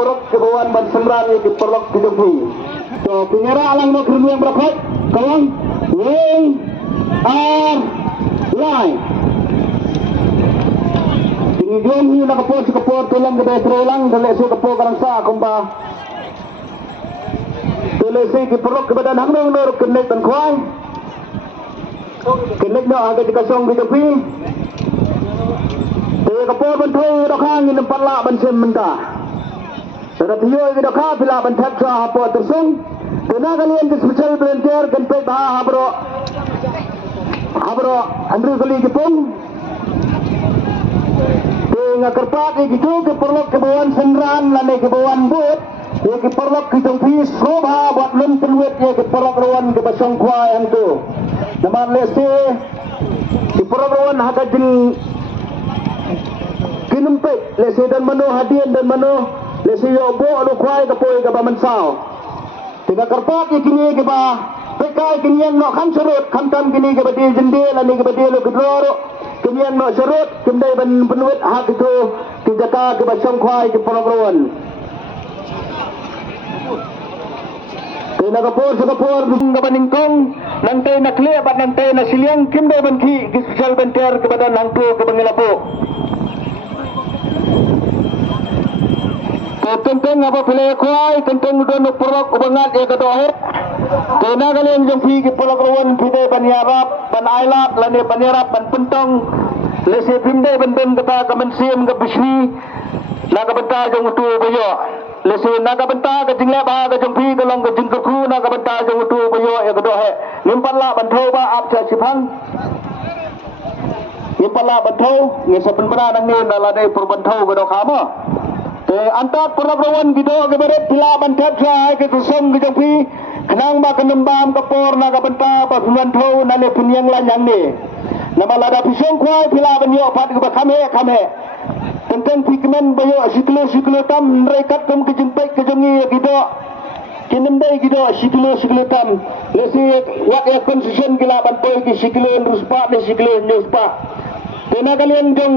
perok kebawan ban semran ke perok ke jumpi. So pengira alang no kermu yang berapa? Kawan, wing, line. Tinggian ni nak kapor tulang ke terulang dan lesu kapor karang sa kumba. Tulesi ke perok ke badan hangnong nor kenek dan kuai. Kenek no agak dikasong di jumpi. Kapor bantu dokang ini tempat lah bancem mentah. Tetapi yo kita kah bila bantak sah apa tersung. Kena kalian ke special volunteer kenpai bah habro Andrew kali kepung. Tengah kerpat itu ke perlok kebawan senran lane kebawan but. Ye ke perlok ke jumpi soba buat lem peluit ye ke perlok rawan ke basong kuai yang tu. Nama lese ke perlok rawan haga jeng kinempek lesi dan mano hadian dan mano lesi yobo anu kuai kapoi ke bamansau tiga kerpat kini ke ba pekai kini yang no kan serut kantam kini ke badi jendel ani ke badi lo kedoro kini yang no serut kendai ban penuit hak itu dijaka ke basong kuai ke polagrowan kena kapor ke baningkong nantai nak lebat nantai na siliang kendai ban ki special benter ke badan hangtu ke bangilapo. Tentang apa pilih kuai, tentang udah nuk perok kebangat ya kedohet. Kena kalian jumpi ke perok rawan pide ban yarap, ban ailat, lane ban yarap, ban pentong. Lesi pimde benden kata kemensiam ke bisni, naga benta jong utu bayo. Lesi naga benta ke jingle bah ke jumpi ke long ke jingkuku naga benta jong utu bayo ya kedohet. Nimpan lah bantau ba ap cacipang. Nimpan lah bantau, ngesapen beranang ni naladai perbantau kedok hama. Antar perlawanan gitu keberat bila bantat saya ke tusung ke jumpi kenang ba kenembam kapor naga benta ba pemantau nane punyang lanyang ni nama lada pisong kuai bila banyo pat ke kame tentang pigmen bayo siklo tam rekat kum ke jumpai ke jongi gitu kinendai gitu siklo tam lesi wak ya concession gila ban poi ke siklo ruspa de siklo nyuspa tena kalian jong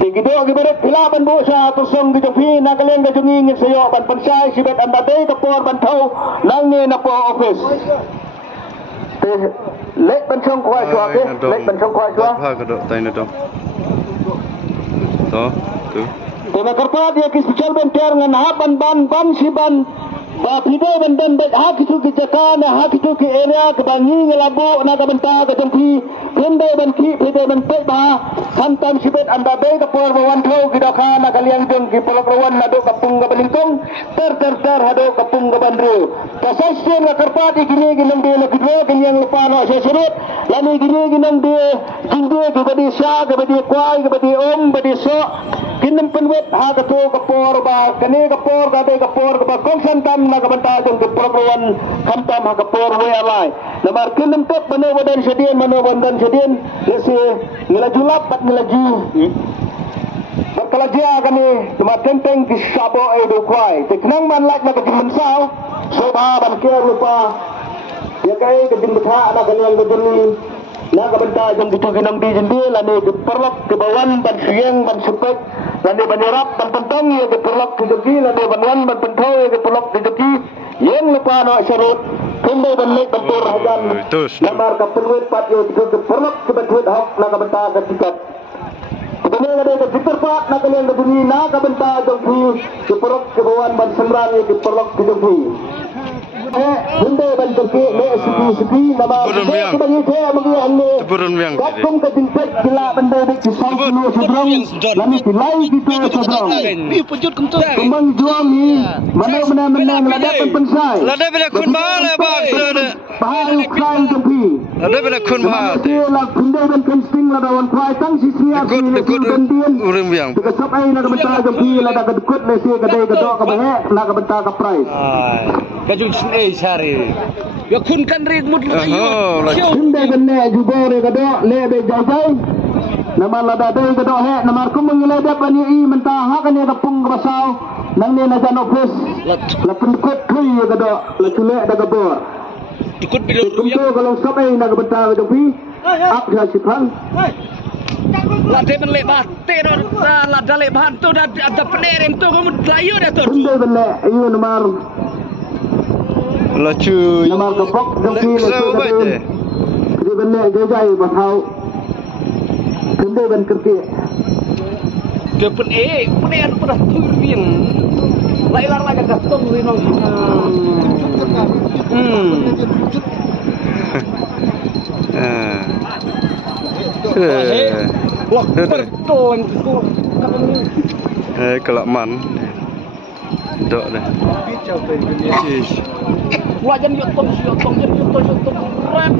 Tigido gibaret pilaban bu sa tusong di jopi na kalian ga jungi sayo ban pansay sibet ambate kapor bantau nangi na po office. Lek bansong kuai chua ke lek bansong kuai chua. Ha ka do tai na do. To tu. Tena kerpa dia ki special benter ngan hapan ban siban ba pide benden bet hak itu ke jakana hak itu ke area ke bangi ngelabu na ka benta ka jompi kende ban ki pide ban pe ba santam sibet anda be ka por wan thau ki dokana kalian jong ki polok rawan na do kapung ka balingkong ter hado kapung ka bandru kasasyen na kerpa di kini ginang de lekidwe kanyang lupa no sesurut lani gini ginang de jingde ke badi sya ke badi kwai ke badi om badi so kinam penwet ha ka to kapor ba kane kapor ka de kapor ka kong santam na kabanta jong ke program kamtam ha kapor we alai namar kinam tek mano badan sedien lesi ngila julap bat ngila ju berkelajia kami cuma tenteng ki sabo e do kwai teknang man lak na ka mensau soba ban ke lupa ya kai ke jembutha na kalian bedeni na kabanta jong butuh kinam di jendil ane ke perlok ke bawan ban siang ban supek lani banyarap ban pentong ya ke perlok ke jogi lani banwan ban pentau ya ke perlok ke jogi yang lupa no syarut kembali ban lek bantur hajan namar ka penuit pat yo ke perlok ke bantuit hok na kabanta ke tikat kemudian ada ke fitur pat na kalian ke bunyi na kabanta jogi ke perlok ke bawan ban semran ya ke perlok ke jogi Hinde bantu ke me sepi nama ke bagi ke bagi ande katung ke tintek gila benda de kisah dulu sedrong lami tilai gitu sedrong kembang juang ni mana lada pensai lada bila kun mahal ya bang bahar ukrain tempi lada bila kun mahal la hinde ban kensting lada wan kwai tang sisia dekut urang biang ke sop ai na benta tempi lada ke dekut le si ke dai ke dok ke bahe na ke benta ke price kajung cari ya kun kan rig mut hinde benne jubore gado le be jajai nama lada dai gado he nama kum ngilada bani I mentah ha kan ya kapung basau nang ne na jan office la pendekut kui gado la cule da gabor ikut video kumto kalau sabai na benta jopi ak ja sipang Lah dia men lebat teror lah dah lebat tu dah ada peneren tu kamu layu dah tu. Hindi benda iyo nomor Là chưa nomor kepok Lệ sao vậy thế Hindi benda jajai batau. Hindi ben kerti. Dia peneren pada turun. Lailar lagi dah tung ni nong. Lok pertolong tu. Kelak man Dok dah Wajan yotong rem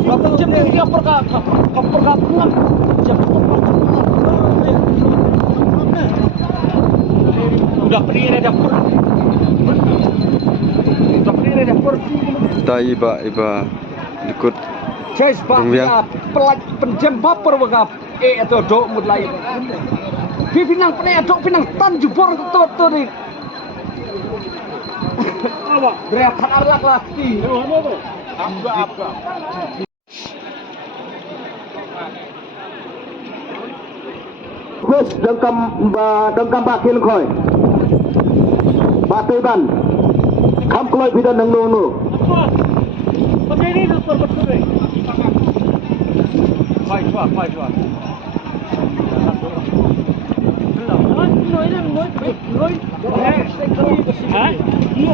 Berapa jam dia pergabungan jam udah penire dapur Tai iba Ikut Guys, Rumbiang. pelaj penjam baper wagap itu dok mulai pinang penai dok pinang tan jubor tu ni awak berapa arak lagi apa Kus dengkam bakil khoi. Batai ban. Kam kloi bidan nang nu. Begini tu betul ni. Baik.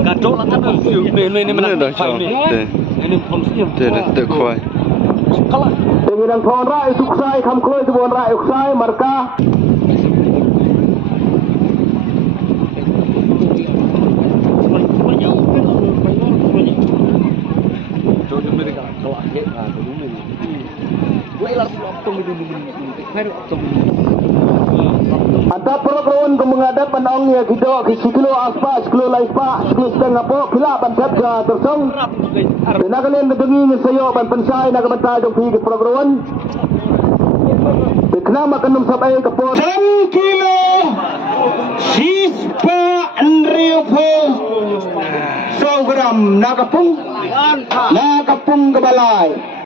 Gadok lah kan ni Mana dah cakap ini fungsinya. Dia dah terkuai Kalau Dengan thon rai suksai kam kloi tebon rai uksai marka. Antara program menghadap penong ya kita kilo aspa, kilo laispa, kilo setengah po, kila bansap sa tersong. Na kalian nadengi sayo ban pensay na kabanta jong pigi program. Kenapa kanum sabay kapo? 10 kilo sispa Andriopo 100 gram nakapung kabalay.